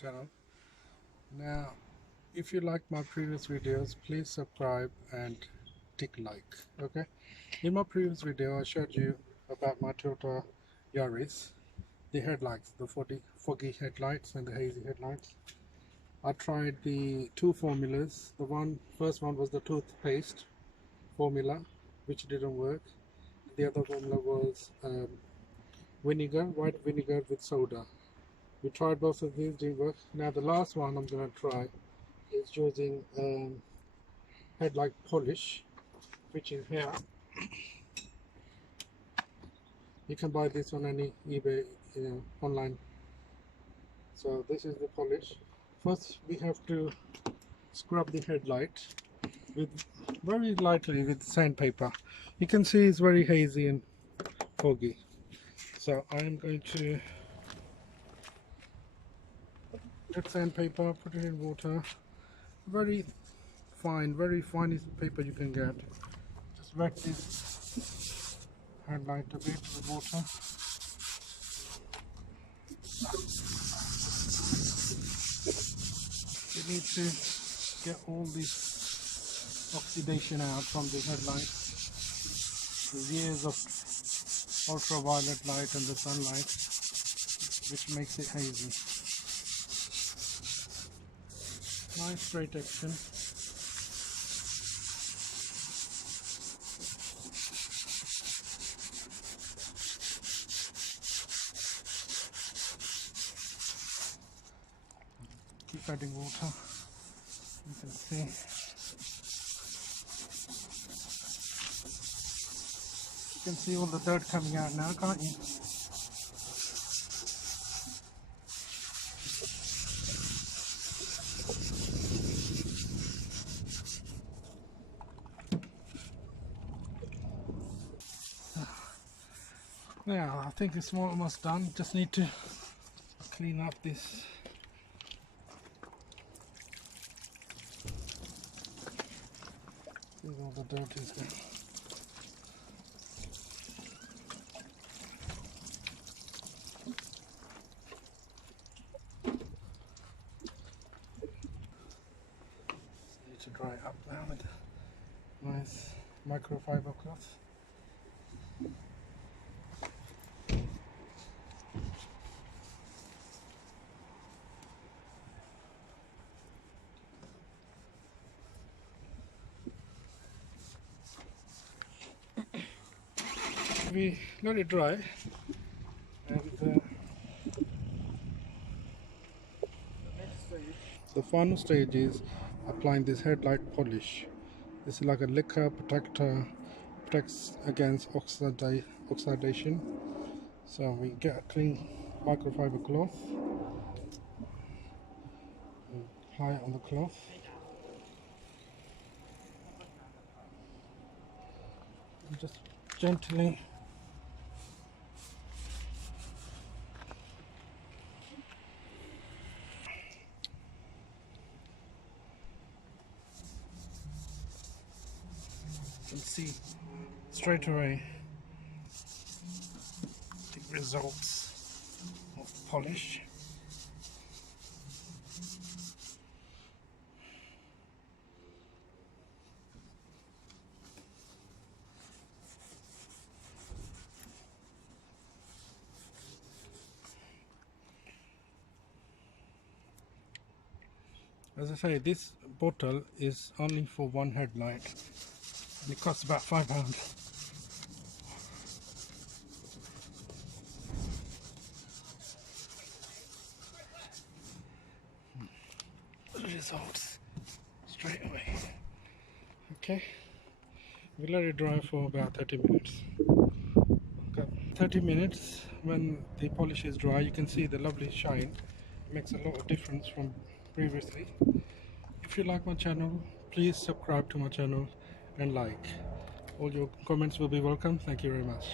channel. Now, if you like my previous videos, please subscribe and tick like. Okay, in my previous video I showed you about my Toyota Yaris, the headlights, the foggy headlights and the hazy headlights. I tried the two formulas. The first one was the toothpaste formula, which didn't work. The other formula was white vinegar with soda. We tried both of these, didn't work. Now the last one I'm going to try is using headlight polish, which is here. You can buy this on any eBay, online. So this is the polish. First we have to scrub the headlight with very lightly with sandpaper. You can see it's very hazy and foggy. So I am going to get sandpaper, put it in water, very finest paper you can get. Just wet this headlight a bit with water. You need to get all this oxidation out from the headlight. The years of ultraviolet light and the sunlight, which makes it hazy. Nice straight action. Keep adding water. You can see. You can see all the dirt coming out now, can't you? Yeah, I think it's almost done. Just need to clean up this. See all the dirt is there. Just need to dry it up now with a nice microfiber cloth. We let it dry, and the final stage is applying this headlight polish. This is like a lacquer protector, protects against oxidation. So we get a clean microfiber cloth, and apply it on the cloth. And just gently you can see straight away the results of the polish. As I say, this bottle is only for one headlight and it costs about £5. The results straight away. Okay, we let it dry for about 30 minutes. Okay. 30 minutes, when the polish is dry, you can see the lovely shine. It makes a lot of difference from previously. If you like my channel, please subscribe to my channel and like. All your comments will be welcome. Thank you very much.